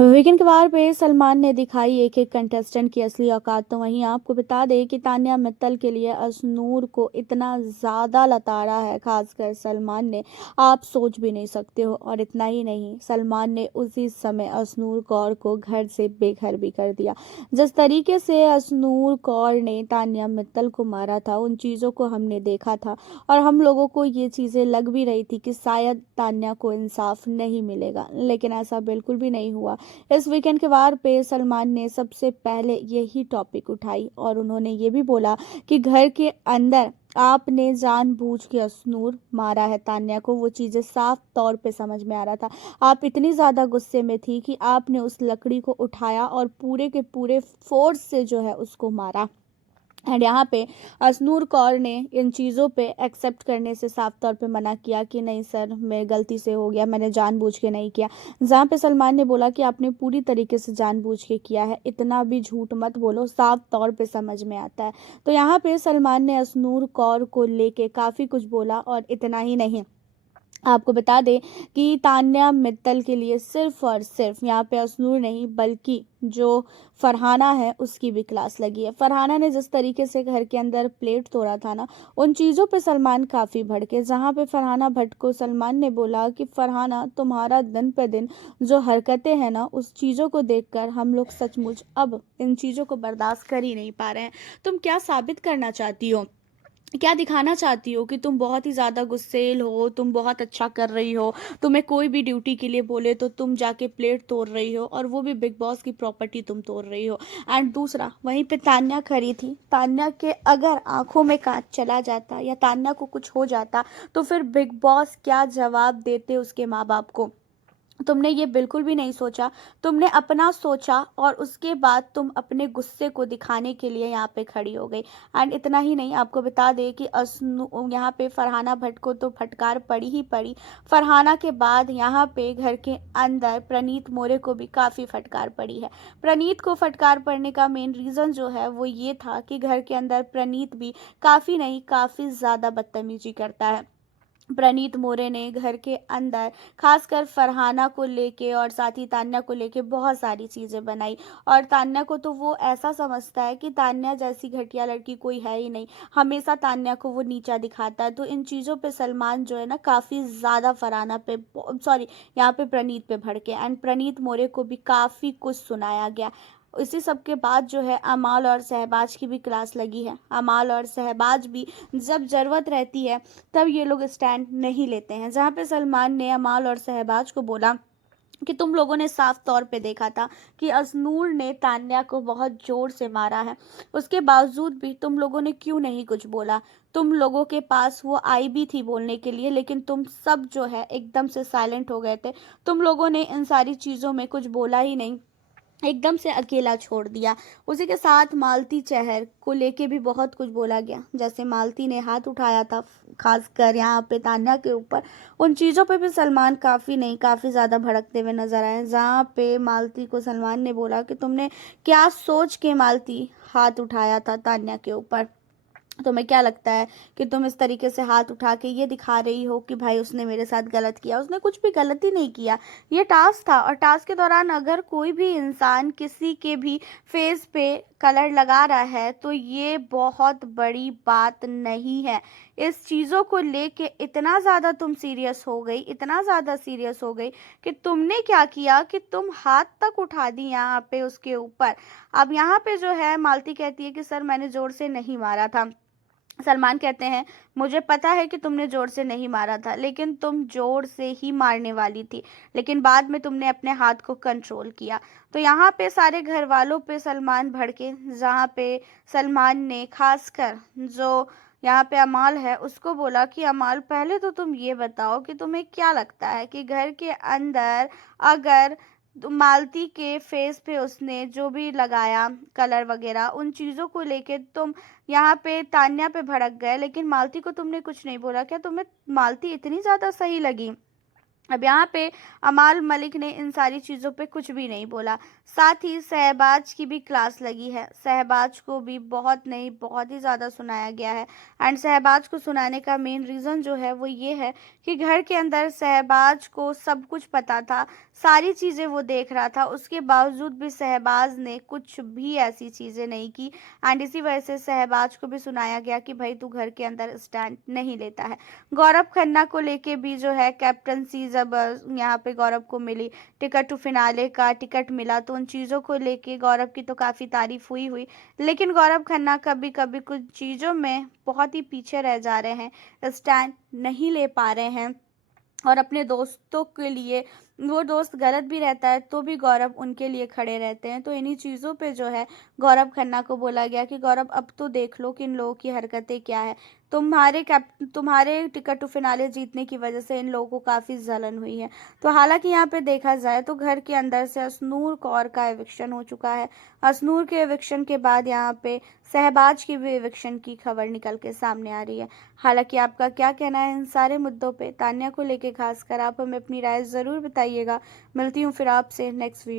Weekend के वार पे सलमान ने दिखाई एक एक कंटेस्टेंट की असली औकात। तो वहीं आपको बता दें कि तान्या मित्तल के लिए अजनूर को इतना ज़्यादा लताड़ा है, खासकर सलमान ने, आप सोच भी नहीं सकते हो। और इतना ही नहीं, सलमान ने उसी समय अजनूर कौर को घर से बेघर भी कर दिया। जिस तरीके से अजनूर कौर ने तान्या मित्तल को मारा था, उन चीज़ों को हमने देखा था और हम लोगों को ये चीज़ें लग भी रही थी कि शायद तान्या को इंसाफ नहीं मिलेगा, लेकिन ऐसा बिल्कुल भी नहीं हुआ। इस वीकेंड के वार पे सलमान ने सबसे पहले यही टॉपिक उठाई और उन्होंने ये भी बोला कि घर के अंदर आपने जानबूझ के अश्नूर मारा है तान्या को। वो चीज़ें साफ तौर पे समझ में आ रहा था। आप इतनी ज़्यादा गुस्से में थी कि आपने उस लकड़ी को उठाया और पूरे के पूरे फोर्स से जो है उसको मारा। एंड यहाँ पे अश्नूर कौर ने इन चीज़ों पे एक्सेप्ट करने से साफ तौर पे मना किया कि नहीं सर, मेरे गलती से हो गया, मैंने जानबूझ के नहीं किया। जहाँ पे सलमान ने बोला कि आपने पूरी तरीके से जानबूझ के किया है, इतना भी झूठ मत बोलो, साफ तौर पे समझ में आता है। तो यहाँ पे सलमान ने अश्नूर कौर को लेके काफ़ी कुछ बोला और इतना ही नहीं, आपको बता दें कि तान्या मित्तल के लिए सिर्फ और सिर्फ यहाँ पे अश्नूर नहीं बल्कि जो फरहाना है उसकी भी क्लास लगी है। फरहाना ने जिस तरीके से घर के अंदर प्लेट तोड़ा था ना, उन चीज़ों पे सलमान काफ़ी भड़के। जहाँ पे फरहाना भट्ट को सलमान ने बोला कि फरहाना, तुम्हारा दिन पे दिन जो हरकतें हैं ना, उस चीज़ों को देखकर हम लोग सचमुच अब इन चीज़ों को बर्दाश्त कर ही नहीं पा रहे हैं। तुम क्या साबित करना चाहती हो, क्या दिखाना चाहती हो कि तुम बहुत ही ज़्यादा गुस्सेल हो, तुम बहुत अच्छा कर रही हो, तुम्हें कोई भी ड्यूटी के लिए बोले तो तुम जाके प्लेट तोड़ रही हो, और वो भी बिग बॉस की प्रॉपर्टी तुम तोड़ रही हो। एंड दूसरा, वहीं पे तान्या खड़ी थी। तान्या के अगर आंखों में कांच चला जाता या तान्या को कुछ हो जाता तो फिर बिग बॉस क्या जवाब देते उसके माँ बाप को। तुमने ये बिल्कुल भी नहीं सोचा। तुमने अपना सोचा और उसके बाद तुम अपने गुस्से को दिखाने के लिए यहाँ पे खड़ी हो गई। एंड इतना ही नहीं, आपको बता दें कि असनु यहाँ पे फरहाना भट्ट को तो फटकार पड़ी ही पड़ी। फरहाना के बाद यहाँ पे घर के अंदर प्रणीत मोरे को भी काफ़ी फटकार पड़ी है। प्रणीत को फटकार पड़ने का मेन रीज़न जो है वो ये था कि घर के अंदर प्रणीत भी काफ़ी नहीं, काफ़ी ज़्यादा बदतमीजी करता है। प्रणीत मोरे ने घर के अंदर खासकर फरहाना को लेके और साथ ही तान्या को लेके बहुत सारी चीज़ें बनाई। और तान्या को तो वो ऐसा समझता है कि तान्या जैसी घटिया लड़की कोई है ही नहीं, हमेशा तान्या को वो नीचा दिखाता है। तो इन चीज़ों पे सलमान जो है ना काफ़ी ज़्यादा फरहाना पे, सॉरी, यहाँ पे प्रणीत पे भड़के। एंड प्रणीत मोरे को भी काफ़ी कुछ सुनाया गया। इसी सब के बाद जो है अमाल और शहबाज की भी क्लास लगी है। अमाल और शहबाज भी जब ज़रूरत रहती है तब ये लोग स्टैंड नहीं लेते हैं। जहाँ पे सलमान ने अमाल और शहबाज को बोला कि तुम लोगों ने साफ तौर पे देखा था कि अजनूर ने तान्या को बहुत जोर से मारा है, उसके बावजूद भी तुम लोगों ने क्यों नहीं कुछ बोला। तुम लोगों के पास वो आई भी थी बोलने के लिए, लेकिन तुम सब जो है एकदम से साइलेंट हो गए थे। तुम लोगों ने इन सारी चीज़ों में कुछ बोला ही नहीं, एकदम से अकेला छोड़ दिया। उसी के साथ मालती चहर को लेके भी बहुत कुछ बोला गया। जैसे मालती ने हाथ उठाया था खासकर यहाँ पे तान्या के ऊपर, उन चीज़ों पे भी सलमान काफ़ी नहीं, काफ़ी ज़्यादा भड़कते हुए नजर आए। जहाँ पे मालती को सलमान ने बोला कि तुमने क्या सोच के मालती हाथ उठाया था तान्या के ऊपर। तुम्हें क्या लगता है कि तुम इस तरीके से हाथ उठा के ये दिखा रही हो कि भाई उसने मेरे साथ गलत किया। उसने कुछ भी गलती नहीं किया, ये टास्क था। और टास्क के दौरान अगर कोई भी इंसान किसी के भी फेस पे कलर लगा रहा है तो ये बहुत बड़ी बात नहीं है। इस चीज़ों को लेके इतना ज़्यादा तुम सीरियस हो गई, इतना ज़्यादा सीरियस हो गई कि तुमने क्या किया कि तुम हाथ तक उठा दी यहाँ पे उसके ऊपर। अब यहाँ पे जो है मालती कहती है कि सर मैंने ज़ोर से नहीं मारा था। सलमान कहते हैं मुझे पता है कि तुमने जोर से नहीं मारा था, लेकिन तुम जोर से ही मारने वाली थी, लेकिन बाद में तुमने अपने हाथ को कंट्रोल किया। तो यहाँ पे सारे घर वालों पे सलमान भड़के। जहाँ पे सलमान ने खासकर जो यहाँ पे अमाल है उसको बोला कि अमाल, पहले तो तुम ये बताओ कि तुम्हें क्या लगता है कि घर के अंदर अगर मालती के फेस पे उसने जो भी लगाया कलर वगैरह, उन चीज़ों को लेके तुम यहाँ पे तान्या पे भड़क गए, लेकिन मालती को तुमने कुछ नहीं बोला। क्या तुम्हें मालती इतनी ज़्यादा सही लगी? अब यहाँ पे अमाल मलिक ने इन सारी चीज़ों पे कुछ भी नहीं बोला। साथ ही शहबाज की भी क्लास लगी है। शहबाज को भी बहुत नहीं, बहुत ही ज़्यादा सुनाया गया है। एंड शहबाज को सुनाने का मेन रीज़न जो है वो ये है कि घर के अंदर शहबाज को सब कुछ पता था, सारी चीज़ें वो देख रहा था, उसके बावजूद भी शहबाज ने कुछ भी ऐसी चीज़ें नहीं की। एंड इसी वजह से शहबाज को भी सुनाया गया कि भाई तू घर के अंदर स्टैंड नहीं लेता है। गौरव खन्ना को लेके भी जो है कैप्टनसी जब यहाँ पे गौरव को मिली, टिकट टू फिनाले का टिकट मिला, तो उन चीज़ों को लेके गौरव की तो काफ़ी तारीफ हुई, लेकिन गौरव खन्ना कभी कभी कुछ चीज़ों में बहुत ही पीछे रह जा रहे हैं, स्टैंड नहीं ले पा रहे हैं। और अपने दोस्तों के लिए वो दोस्त गलत भी रहता है तो भी गौरव उनके लिए खड़े रहते हैं। तो इन्हीं चीज़ों पे जो है गौरव खन्ना को बोला गया कि गौरव अब तो देख लो कि इन लोगों की हरकतें क्या है। तुम्हारे टिकट टू फिनाले जीतने की वजह से इन लोगों को काफ़ी जलन हुई है। तो हालांकि यहाँ पे देखा जाए तो घर के अंदर से असनूर कौर का एविक्शन हो चुका है। असनूर के एविक्शन के बाद यहाँ पे शहबाज की भी एविक्शन की खबर निकल के सामने आ रही है। हालांकि आपका क्या कहना है इन सारे मुद्दों पे, तान्या को लेके खासकर आप हमें अपनी राय ज़रूर बताइएगा। मिलती हूँ फिर आपसे नेक्स्ट वीडियो।